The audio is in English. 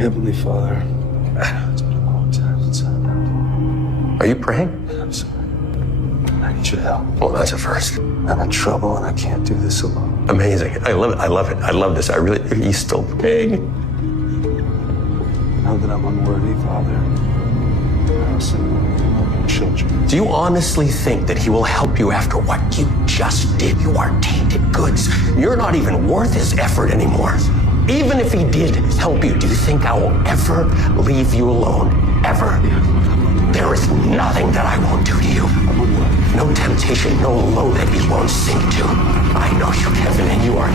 Heavenly Father, it's been a long time since I've been. Are you praying? I'm sorry. I need your help. Well, that's a first. I'm in trouble and I can't do this alone. Amazing. I love it. I love it. I love this. He's still praying. Now that I'm unworthy, Father, I also love your children. Do you honestly think that he will help you after what you just did? You are tainted goods. You're not even worth his effort anymore. Even if he did help you, do you think I will ever leave you alone? Ever? There is nothing that I won't do to you. No temptation, no low that he won't sink to. I know you, Kevin, and you are